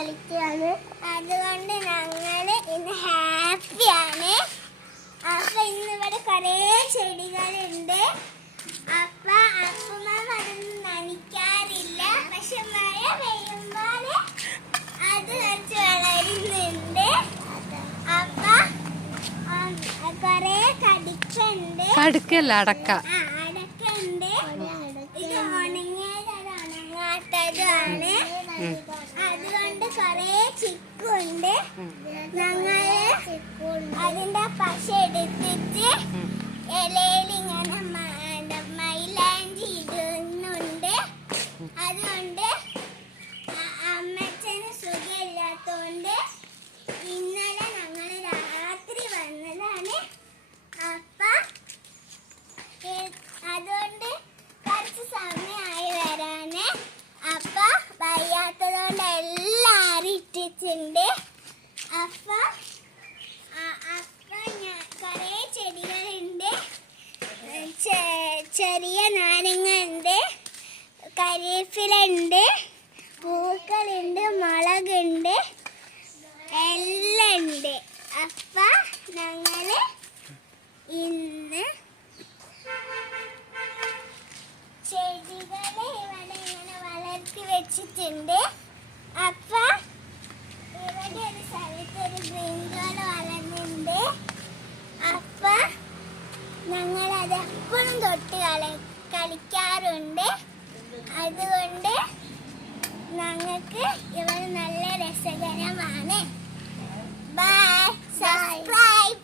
കളിക്കുകയാണ്. അതുകൊണ്ട് ഞങ്ങള് ഇന്ന് ഹാപ്പിയാണ്. അപ്പൊ ഇന്നിവിടെ കുറേ ചെടികളുണ്ട്. അപ്പൊ അപ്പുമാമ അതൊന്നും നനയ്ക്കാറില്ല. പക്ഷെ മഴ പെയ്യുമ്പോൾ അത് കുറച്ച് വളരുന്നുണ്ട്. അപ്പൊ കൊറേ കടുക്കുണ്ട്. കടുക്കല്ല, അടക്ക. അടക്കുണ്ട്. ഇത് ഉണങ്ങിയതാണ്, ഉണങ്ങാത്തതാണ്. അതുകൊണ്ട് കൊറേ ചിക്കുണ്ട്. ഞങ്ങള് അതിന്റെ പശ എടുത്തിട്ട് ഇലയിൽ ഇങ്ങനെ മൈലാഞ്ചി ഇടുന്നുണ്ട്. അതുകൊണ്ട് അമ്മച്ചന് സുഖമില്ലാത്തോണ്ട് ഇന്നലെ ഞങ്ങൾ രാത്രി വന്നതാണ്. അപ്പ അതുകൊണ്ട് കുറച്ച് സമയമായി വരാന്. അപ്പ വയ്യാത്തതുകൊണ്ട് എല്ലാരും ഇട്ടിട്ടുണ്ട്. അപ്പ കുറേ ചെടികളുണ്ട്. ചെറിയ നാരങ്ങ ഉണ്ട്, കരിവേപ്പിലുണ്ട്, പൂക്കളുണ്ട്, മുളകുണ്ട്, എല്ലാം ഉണ്ട്. അപ്പ ഞങ്ങള് ഇന്ന് ചെടികളെ ഇവിടെ ഇങ്ങനെ വളർത്തി വെച്ചിട്ടുണ്ട്. അപ്പ ഇവിടെ ഒരു സ്ഥലത്ത് ഒരു ബ്രിഞ്ചോൾ വളർന്നുണ്ട്. അപ്പ ഞങ്ങൾ അത് എപ്പോഴും തൊട്ട് കളിക്കാറുണ്ട്. അതുകൊണ്ട് ഞങ്ങൾക്ക് ഇവിടെ നല്ല രസകരമാണ്. ബൈ. സബ്സ്ക്രൈബ്.